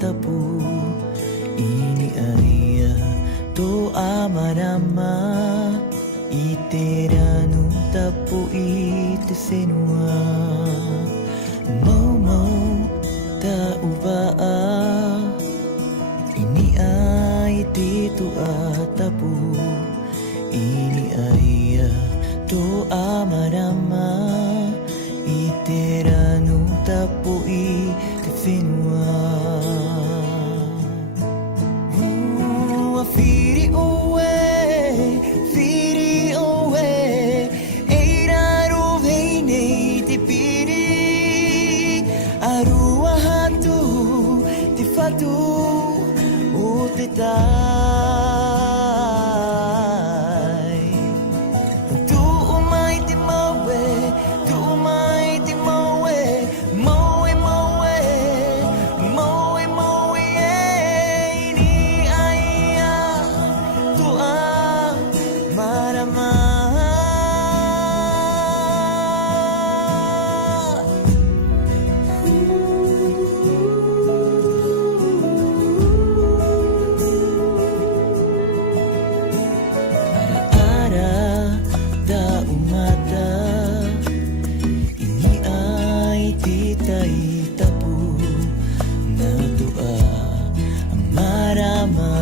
tapu ini aya to amarama iteranu tapu ite senua mau ta ubaa ini ay tito atapu ini aya to amarama iteranu tapu ite senua firi oe eiraru veinei te piri arua hatu te fatu o te tai tu umai te maue tu umai te maue maue maue maue maue ni aia tu a marama Itapu na tua marama